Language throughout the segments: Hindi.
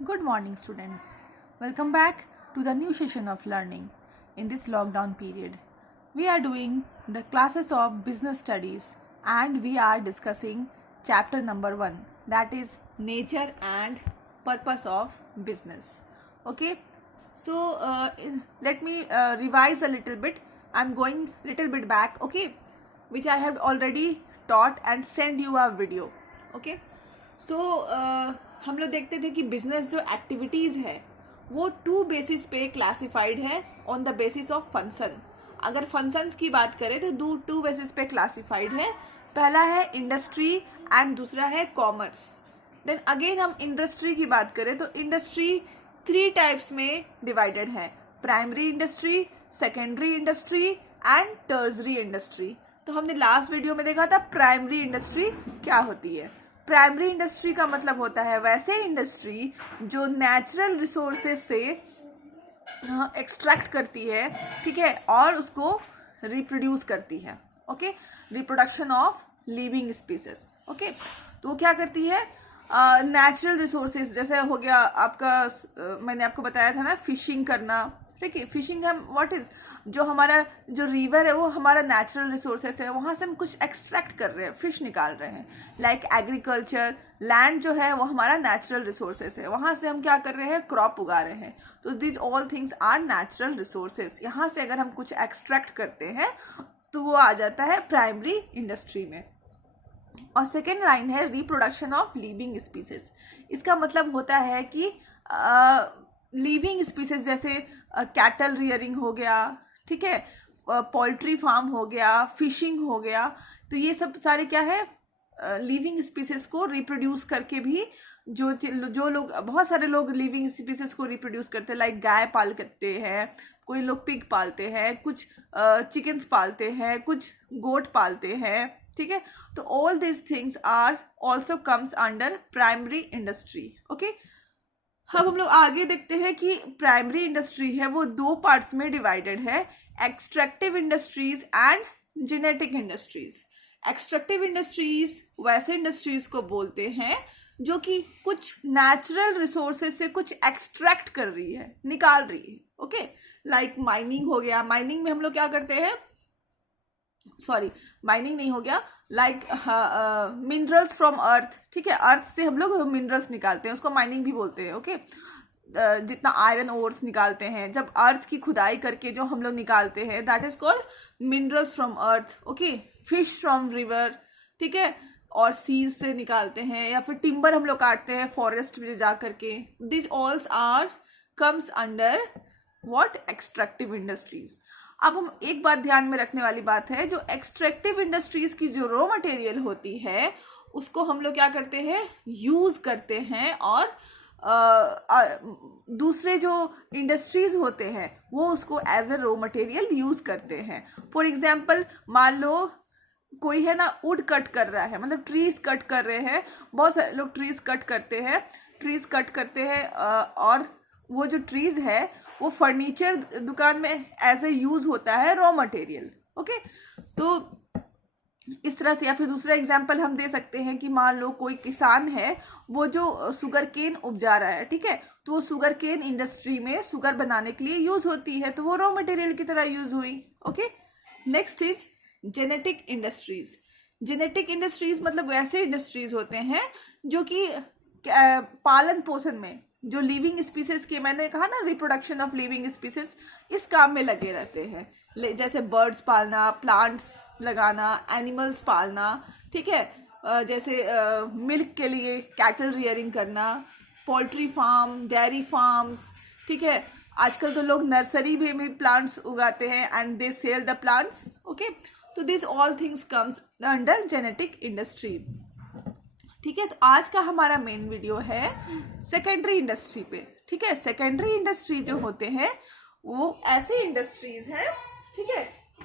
Good morning, students. Welcome back to the new session of learning in this lockdown period. We are doing the classes of business studies and we are discussing chapter number 1, that is nature and purpose of business. Okay, so let me revise a little bit. I'm going little bit back, okay, which I have already taught and send you a video. Okay, so हम लोग देखते थे कि बिजनेस जो एक्टिविटीज़ है वो 2 बेसिस पे क्लासिफाइड है on the basis of function. अगर फंक्शंस की बात करें तो 2 बेसिस पे क्लासिफाइड है. पहला है इंडस्ट्री एंड दूसरा है कॉमर्स. देन अगेन हम इंडस्ट्री की बात करें तो इंडस्ट्री 3 टाइप्स में डिवाइडेड है: primary industry, secondary industry and tertiary industry. तो हमने लास्ट वीडियो में देखा था प्राइमरी इंडस्ट्री क्या होती है. प्राइमरी इंडस्ट्री का मतलब होता है वैसे इंडस्ट्री जो नेचुरल रिसोर्सेज से एक्सट्रैक्ट करती है, ठीक है, और उसको रिप्रोड्यूस करती है. Okay, reproduction of living species. Okay, तो वो क्या करती है? नेचुरल रिसोर्सेज जैसे हो गया आपका, मैंने आपको बताया था ना, फिशिंग करना. ठीक है, फिशिंग हम व्हाट इज, जो हमारा जो रिवर है वो हमारा नेचुरल रिसोर्सेस है, वहाँ से हम कुछ एक्सट्रैक्ट कर रहे हैं, फिश निकाल रहे हैं. लाइक एग्रीकल्चर, लैंड जो है वो हमारा नेचुरल रिसोर्सेस है, वहाँ से हम क्या कर रहे हैं? क्रॉप उगा रहे हैं. तो this all things are natural resources. यहाँ से अगर हम कुछ एक्सट्रैक्ट करते हैं तो वो आ जाता है प्राइमरी इंडस्ट्री में. और सेकेंड लाइन है रिप्रोडक्शन ऑफ लिविंग स्पीसीज. इसका मतलब होता है कि लिविंग स्पीसीज जैसे कैटल रियरिंग हो गया, ठीक है, पोल्ट्री फार्म हो गया, फिशिंग हो गया. तो ये सब सारे क्या है? लिविंग स्पीसीज को रिप्रोड्यूस करके भी जो लोग, बहुत सारे लोग लिविंग स्पीसीज को रिप्रोड्यूस करते हैं. लाइक गाय पाल करते हैं, कोई लोग पिग पालते हैं, कुछ चिकन्स पालते हैं, कुछ गोट पालते हैं. ठीक है, तो all this things are also comes under primary industry. Okay, अब हम लोग आगे देखते हैं कि प्राइमरी इंडस्ट्री है वो 2 पार्ट्स में डिवाइडेड है: extractive industries and genetic industries. Extractive industries वैसे इंडस्ट्रीज को बोलते हैं जो कि कुछ नेचुरल रिसोर्सेज से कुछ एक्सट्रैक्ट कर रही है, निकाल रही है. ओके, लाइक माइनिंग हो गया. माइनिंग में हम लोग क्या करते हैं? सॉरी, माइनिंग नहीं हो गया, लाइक मिनरल्स फ्रॉम अर्थ. ठीक है, अर्थ से हम लोग मिनरल्स निकालते हैं, उसको माइनिंग भी बोलते हैं. ओके, जितना आयरन ओर्स निकालते हैं, जब अर्थ की खुदाई करके जो हम लोग निकालते हैं, that is called minerals from earth. Okay, fish from river, ठीक है, और सीज से निकालते हैं, या फिर टिम्बर हम लोग काटते हैं फॉरेस्ट में जा करके. This alls are comes under what? Extractive industries. अब हम एक बात ध्यान में रखने वाली बात है, जो एक्सट्रैक्टिव इंडस्ट्रीज की जो रॉ मटेरियल होती है उसको हम लोग क्या करते हैं? यूज करते हैं. और दूसरे जो इंडस्ट्रीज होते हैं वो उसको as a raw material use करते हैं. फॉर एग्जाम्पल, मान लो कोई है ना, वुड कट कर रहा है, मतलब ट्रीज कट कर रहे हैं. बहुत सारे लोग ट्रीज कट करते हैं, और वो जो ट्रीज है वो फर्नीचर दुकान में एज ए यूज होता है रॉ मटेरियल. ओके, तो इस तरह से. या फिर दूसरा एग्जांपल हम दे सकते हैं कि मान लो कोई किसान है, वो जो शुगर केन उपजा रहा है, ठीक है, तो वो शुगर केन इंडस्ट्री में शुगर बनाने के लिए यूज होती है, तो वो रॉ मटेरियल की तरह यूज हुई. Okay, next is genetic industries. Genetic industries मतलब वैसे इंडस्ट्रीज होते हैं जो कि पालन पोषण में जो लिविंग स्पीसीज के, मैंने कहा ना, रिप्रोडक्शन ऑफ लिविंग स्पीसीज, इस काम में लगे रहते हैं. जैसे बर्ड्स पालना, प्लांट्स लगाना, एनिमल्स पालना, ठीक है, जैसे मिल्क के लिए कैटल रियरिंग करना, पोल्ट्री फार्म, डेयरी फार्म्स. ठीक है, आजकल तो लोग नर्सरी में प्लांट्स उगाते हैं and they sell the plants. Okay, तो this all things comes under genetic industry. ठीक है, तो आज का हमारा मेन वीडियो है सेकेंडरी इंडस्ट्री पे. ठीक है, सेकेंडरी इंडस्ट्री जो होते हैं वो ऐसी इंडस्ट्रीज हैं, ठीक है,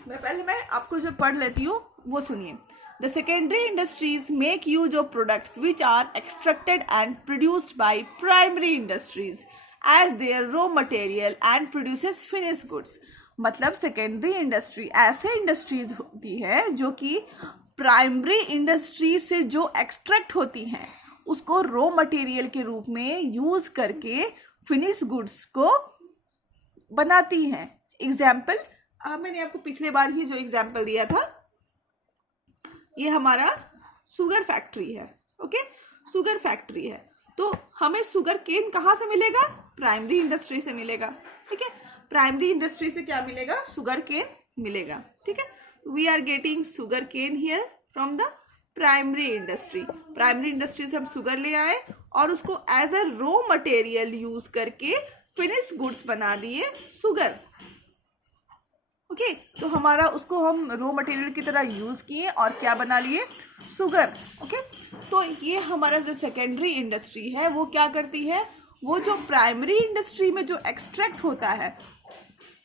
मैं आपको जो पढ़ लेती हूँ वो सुनिए. The secondary industries make use of products which are extracted and produced by primary industries as their raw material and produces finish goods. मतलब सेकेंडरी इंडस्ट्री ऐसे इंडस्ट्रीज होती है जो कि प्राइमरी इंडस्ट्री से जो एक्सट्रैक्ट होती हैं उसको रॉ मटेरियल के रूप में यूज करके फिनिश गुड्स को बनाती हैं। एग्जाम्पल मैंने आपको पिछले बार ही जो एग्जाम्पल दिया था, ये हमारा शुगर फैक्ट्री है। ओके, शुगर फैक्ट्री है, तो हमें शुगर केन कहाँ से मिलेगा? प्राइमरी इंडस्ट्री से मिलेगा। ठीक है, प्राइमरी इंडस्ट्री से क्या मिलेगा? शुगर केन मिलेगा। ठीक है, we are getting sugar cane here from the primary industry. Primary industry से हम शुगर ले आए और उसको as a raw material use करके फिनिश गुड्स बना दिए शुगर। ओके, तो हमारा उसको हम रॉ मटेरियल की तरह यूज किए और क्या बना लिए? शुगर। ओके, तो ये हमारा जो सेकेंडरी इंडस्ट्री है वो क्या करती है? वो जो प्राइमरी इंडस्ट्री में जो एक्सट्रैक्ट होता है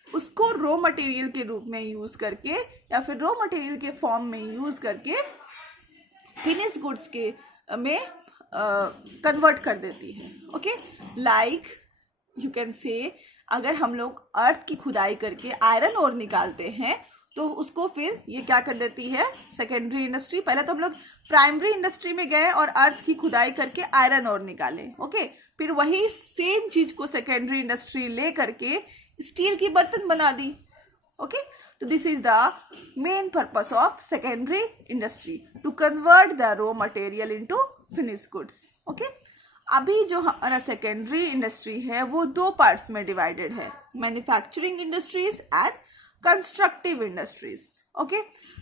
उसको रॉ मटेरियल के रूप में यूज करके या फिर रॉ मटेरियल के फॉर्म में यूज करके फिनिश गुड्स के में कन्वर्ट कर देती है। Okay, like you can say अगर हम लोग अर्थ की खुदाई करके आयरन ओर निकालते हैं तो उसको फिर ये क्या कर देती है? Secondary industry. पहले तो हम लोग प्राइमरी इंडस्ट्री में गए और अर्थ की खुदाई करके आयरन ओर निकाले। ओके, फिर वही सेम चीज को सेकेंडरी इंडस्ट्री ले करके स्टील की बर्तन बना दी। ओके, तो this is the main purpose of secondary industry, to convert the raw material into finish goods. Okay, अभी जो हमारा सेकेंडरी इंडस्ट्री है वो दो पार्ट्स में डिवाइडेड है, manufacturing industries and constructive industries. Okay,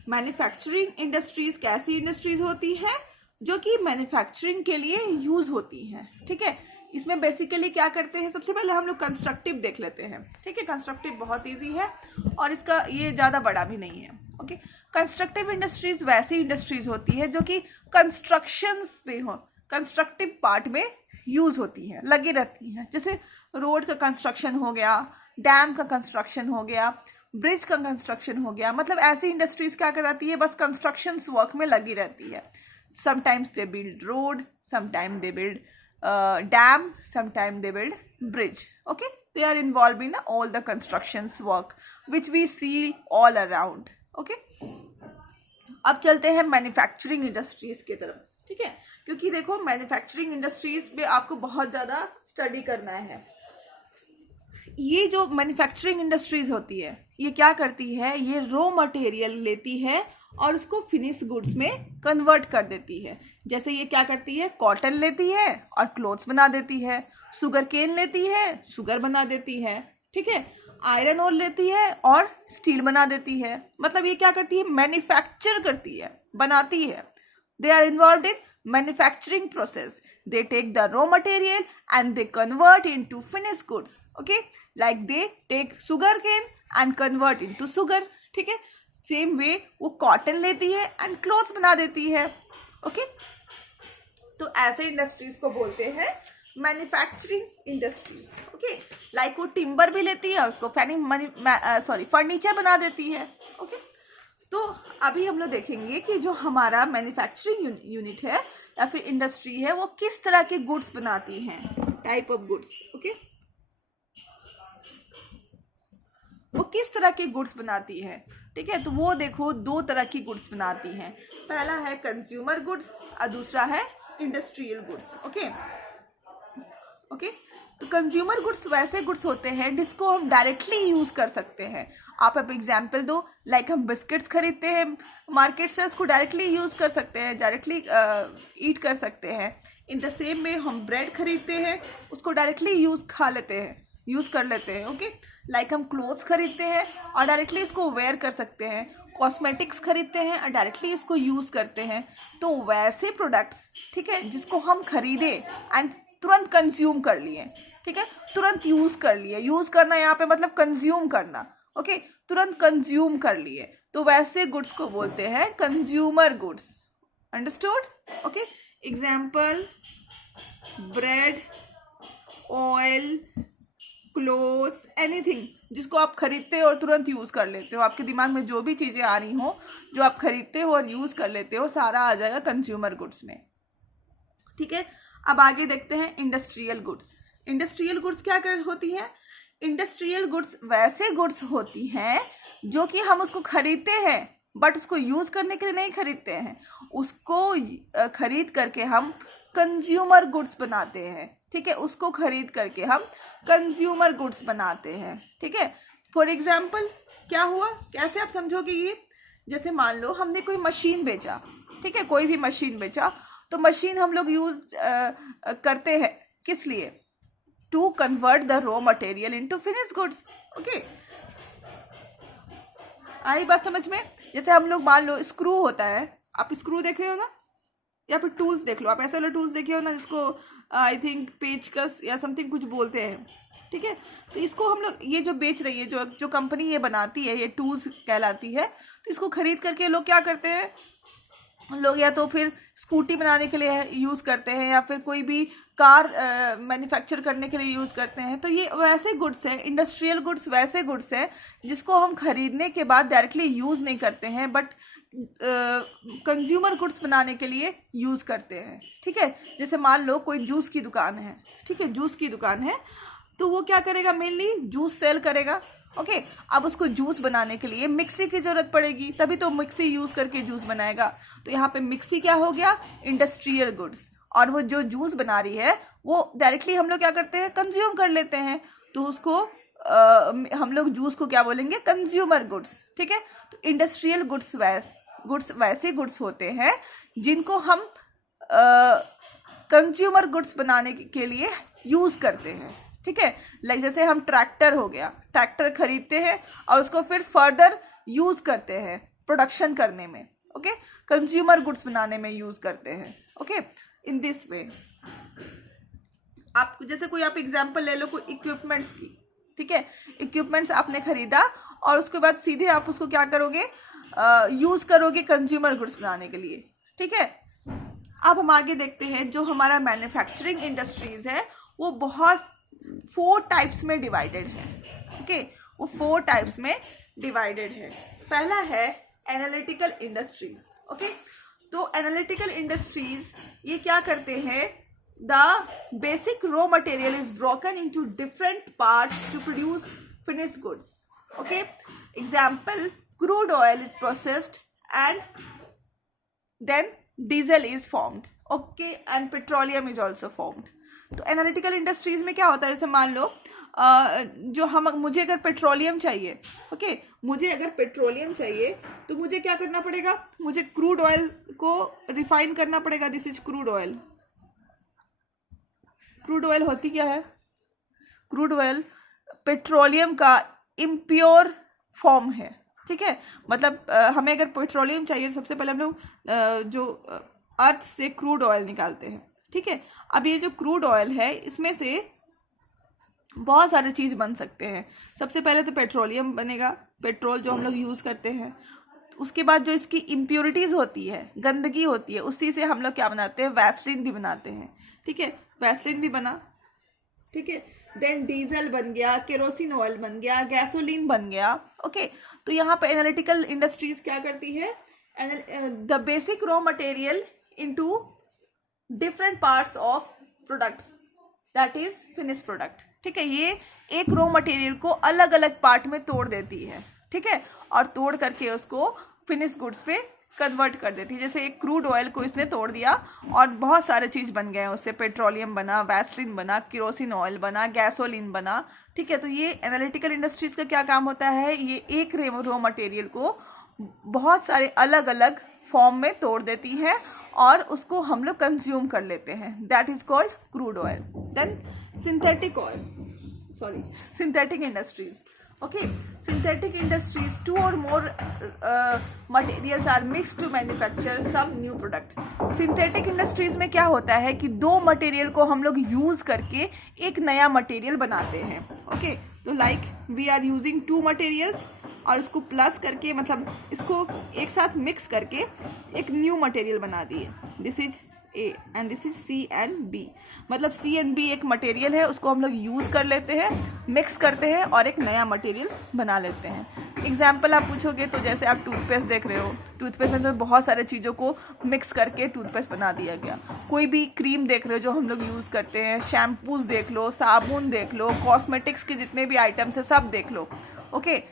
manufacturing industries कैसी इंडस्ट्रीज होती है? जो कि मैन्युफैक्चरिंग के लिए यूज होती हैं। ठीक है, इसमें बेसिकली क्या करते हैं? सबसे पहले हम लोग कंस्ट्रक्टिव देख लेते हैं। ठीक है, कंस्ट्रक्टिव बहुत इजी है और इसका ये ज़्यादा बड़ा भी नहीं है। ओके, कंस्ट्रक्टिव इंडस्ट्रीज वैसी इंडस्ट्रीज होती है जो कि कंस्ट्रक्शंस पे हो, कंस्ट्रक्टिव पार्ट में यूज होती है, लगी रहती हैं। जैसे रोड का कंस्ट्रक्शन हो गया, डैम का कंस्ट्रक्शन हो गया, ब्रिज का कंस्ट्रक्शन हो गया। मतलब ऐसी इंडस्ट्रीज क्या कराती है? बस कंस्ट्रक्शन वर्क में लगी रहती है। Sometimes they build road, sometime they build dam, sometime they build bridge. Okay, they are involved in all the constructions work which we see all around. Okay, अब चलते हैं मैन्युफैक्चरिंग इंडस्ट्रीज की तरफ। ठीक है, क्योंकि देखो मैन्युफैक्चरिंग इंडस्ट्रीज में आपको बहुत ज़्यादा स्टडी करना है। ये जो मैन्युफैक्चरिंग इंडस्ट्रीज होती है ये क्या करती है? ये रॉ मटेरियल लेती है और उसको फिनिश गुड्स में कन्वर्ट कर देती है। जैसे ये क्या करती है? कॉटन लेती है और क्लोथ्स बना देती है, शुगर केन लेती है, शुगर बना देती है। ठीक है, आयरन ओर लेती है और स्टील बना देती है। मतलब ये क्या करती है? मैन्युफैक्चर करती है, बनाती है। They are involved in manufacturing process. They take the raw material and they convert into finished goods. Okay, like they take sugar cane and convert into sugar. ठीक है, सेम वे वो कॉटन लेती है एंड क्लोथ्स बना देती है। ओके, तो ऐसे इंडस्ट्रीज को बोलते हैं मैन्युफैक्चरिंग इंडस्ट्रीज। ओके, लाइक वो टिम्बर भी लेती है, उसको फर्नीचर बना देती है। ओके, तो अभी हम लोग देखेंगे कि जो हमारा मैन्युफैक्चरिंग यूनिट है या फिर इंडस्ट्री है वो किस तरह के गुड्स बनाती हैं, टाइप ऑफ गुड्स। ओके, वो किस तरह के गुड्स बनाती है। ठीक है, तो वो देखो दो तरह की गुड्स बनाती हैं। पहला है कंज्यूमर गुड्स और दूसरा है इंडस्ट्रियल गुड्स। ओके, ओके, तो कंज्यूमर गुड्स वैसे गुड्स होते हैं जिसको हम डायरेक्टली यूज कर सकते हैं। आप अब एग्जाम्पल दो, लाइक हम बिस्किट्स खरीदते हैं मार्केट से, उसको डायरेक्टली यूज कर सकते हैं, डायरेक्टली ईट कर सकते हैं। इन द सेम में हम ब्रेड खरीदते हैं, उसको डायरेक्टली यूज कर लेते हैं। ओके, लाइक हम क्लोथ्स खरीदते हैं और डायरेक्टली इसको वेयर कर सकते हैं, कॉस्मेटिक्स खरीदते हैं और डायरेक्टली इसको यूज करते हैं। तो वैसे प्रोडक्ट्स, ठीक है, जिसको हम खरीदे एंड तुरंत कंज्यूम कर लिए, ठीक है, तुरंत यूज कर लिए। यूज करना यहाँ पे मतलब कंज्यूम करना। ओके, तुरंत कंज्यूम कर लिए, तो वैसे गुड्स को बोलते हैं consumer goods. Understood? Okay, example bread, oil, clothes, anything जिसको आप खरीदते हो और तुरंत यूज कर लेते हो। आपके दिमाग में जो भी चीजें आ रही हो जो आप खरीदते हो और यूज कर लेते हो, सारा आ जाएगा कंज्यूमर गुड्स में। ठीक है, अब आगे देखते हैं इंडस्ट्रियल गुड्स। इंडस्ट्रियल गुड्स क्या होती है? इंडस्ट्रियल गुड्स वैसे गुड्स होती हैं जो कि हम उसको खरीदते हैं बट उसको यूज करने के लिए नहीं खरीदते हैं। उसको खरीद करके हम कंज्यूमर गुड्स बनाते हैं, ठीक है, उसको खरीद करके हम कंज्यूमर गुड्स बनाते हैं, ठीक है। फॉर एग्जाम्पल क्या हुआ, कैसे आप समझोगे ये, जैसे मान लो हमने कोई मशीन बेचा, ठीक है, कोई भी मशीन बेचा, तो मशीन हम लोग यूज करते हैं किस लिए, to convert the raw material into finish goods, okay. आई बात समझ में। जैसे हम लोग मान लो स्क्रू होता है, आप स्क्रू देखे हो ना, या फिर टूल्स देख लो, आप ऐसे वाले टूल्स देखे हो ना जिसको आई थिंक पेचकस या समथिंग कुछ बोलते हैं, ठीक है। तो इसको हम लोग ये जो बेच रही है, जो कंपनी ये बनाती है, ये टूल्स कहलाती है, तो इसको खरीद करके लोग क्या करते हैं, लोग या तो फिर स्कूटी बनाने के लिए यूज़ करते हैं या फिर कोई भी कार मैन्युफैक्चर करने के लिए यूज़ करते हैं। तो ये वैसे गुड्स हैं, इंडस्ट्रियल गुड्स वैसे गुड्स हैं जिसको हम खरीदने के बाद डायरेक्टली यूज़ नहीं करते हैं, बट कंज्यूमर गुड्स बनाने के लिए यूज़ करते हैं, ठीक है। जैसे मान लो कोई जूस की दुकान है, ठीक है, जूस की दुकान है, तो वो क्या करेगा, मेनली जूस सेल करेगा, ओके। अब उसको जूस बनाने के लिए मिक्सी की ज़रूरत पड़ेगी, तभी तो मिक्सी यूज़ करके जूस बनाएगा। तो यहाँ पे मिक्सी क्या हो गया, इंडस्ट्रियल गुड्स, और वो जो जूस बना रही है वो डायरेक्टली हम लोग क्या करते हैं, कंज्यूम कर लेते हैं, तो उसको हम लोग जूस को क्या बोलेंगे, कंज्यूमर गुड्स, ठीक है। तो इंडस्ट्रियल गुड्स वैसे गुड्स होते हैं जिनको हम कंज्यूमर गुड्स बनाने के लिए यूज़ करते हैं, ठीक है। लाइक जैसे हम ट्रैक्टर हो गया, ट्रैक्टर खरीदते हैं और उसको फिर फर्दर यूज़ करते हैं प्रोडक्शन करने में, ओके, कंज्यूमर गुड्स बनाने में यूज़ करते हैं, ओके, इन दिस वे। आप जैसे कोई आप एग्जांपल ले लो कोई इक्विपमेंट्स की, ठीक है, इक्विपमेंट्स आपने खरीदा और उसके बाद सीधे आप उसको क्या करोगे, यूज़ करोगे कंज्यूमर गुड्स बनाने के लिए, ठीक है। अब हम आगे देखते हैं, जो हमारा मैन्युफैक्चरिंग इंडस्ट्रीज है वो बहुत 4 टाइप्स में डिवाइडेड है, ओके, वो 4 टाइप्स में डिवाइडेड है। पहला है एनालिटिकल इंडस्ट्रीज, ओके। तो एनालिटिकल इंडस्ट्रीज ये क्या करते हैं, the basic raw material is broken into different parts to produce finished goods, okay. Example, crude oil is processed and then diesel is formed, okay, and petroleum is also formed. तो एनालिटिकल इंडस्ट्रीज में क्या होता है, जैसे मान लो जो मुझे अगर पेट्रोलियम चाहिए, ओके, मुझे अगर पेट्रोलियम चाहिए तो मुझे क्या करना पड़ेगा, मुझे क्रूड ऑयल को रिफाइन करना पड़ेगा, this is crude oil. Crude oil होती क्या है, क्रूड ऑयल पेट्रोलियम का इम्प्योर फॉर्म है, ठीक है। मतलब हमें अगर पेट्रोलियम चाहिए, सबसे पहले हम लोग जो अर्थ से क्रूड ऑयल निकालते हैं, ठीक है। अब ये जो क्रूड ऑयल है इसमें से बहुत सारे चीज़ बन सकते हैं। सबसे पहले तो पेट्रोलियम बनेगा, पेट्रोल जो हम लोग यूज़ करते हैं। उसके बाद जो इसकी इम्प्योरिटीज़ होती है, गंदगी होती है, उसी से हम लोग क्या बनाते हैं, वैसलीन भी बनाते हैं, ठीक है, वैसलीन भी बना, ठीक है। देन डीजल बन गया, केरोसिन ऑयल बन गया, गैसोलीन बन गया, ओके। तो यहाँ पे एनालिटिकल इंडस्ट्रीज क्या करती है, the basic raw material into different parts of products, that is finish product, ठीक है। ये एक रॉ मटेरियल को अलग अलग पार्ट में तोड़ देती है, ठीक है, और तोड़ करके उसको फिनिश गुड्स पे कन्वर्ट कर देती है। जैसे एक क्रूड ऑयल को इसने तोड़ दिया और बहुत सारे चीज़ बन गए, उससे पेट्रोलियम बना, वैसलीन बना, केरोसिन ऑयल बना, गैसोलीन बना, ठीक है। तो ये एनालिटिकल इंडस्ट्रीज का क्या काम होता है, ये एक रॉ मटेरियल को बहुत सारे अलग अलग फॉर्म में तोड़ देती है और उसको हम लोग कंज्यूम कर लेते हैं, that is called crude oil. Then synthetic industries, okay, synthetic industries, 2 or more materials are mixed to manufacture some new product. synthetic industries में क्या होता है कि 2 मटेरियल को हम लोग यूज करके एक नया मटेरियल बनाते हैं, ओके। तो like we are using 2 materials और इसको प्लस करके, मतलब इसको एक साथ मिक्स करके एक न्यू मटेरियल बना दिए, this is A and this is C and B। मतलब C and B एक मटेरियल है, उसको हम लोग यूज़ कर लेते हैं, मिक्स करते हैं और एक नया मटेरियल बना लेते हैं। एग्जाम्पल आप पूछोगे तो जैसे आप टूथपेस्ट देख रहे हो, टूथपेस्ट में तो बहुत सारे चीज़ों को मिक्स करके टूथपेस्ट बना दिया गया। कोई भी क्रीम देख रहे हो जो हम लोग यूज़ करते हैं, शैम्पूज देख लो, साबुन देख लो, कॉस्मेटिक्स के जितने भी आइटम्स है सब देख लो, ओके,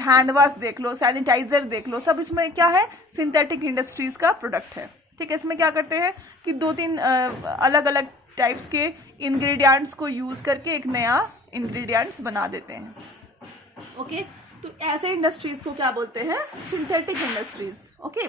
हैंड वॉश देख लो, सैनिटाइजर देख लो, सब इसमें क्या है, सिंथेटिक इंडस्ट्रीज का प्रोडक्ट है, ठीक है, इसमें क्या करते हैं कि 2-3 अलग अलग टाइप्स के इंग्रेडिएंट्स को यूज़ करके एक नया इंग्रेडिएंट्स बना देते हैं। ओके, तो ऐसे इंडस्ट्रीज को क्या बोलते हैं? Synthetic industries. ओके,